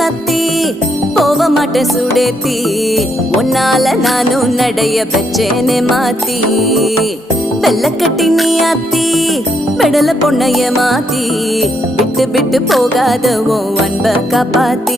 சத்தி போக மாட்டேன் சுடேத்தி உன்னால நானும் நடைய பெச்சேனே மாத்தி வெள்ளக்கட்டி நீ ஆத்தி பெடல பொண்ணைய மாத்தி விட்டு விட்டு போகாத உன் அன்ப காப்பாத்தி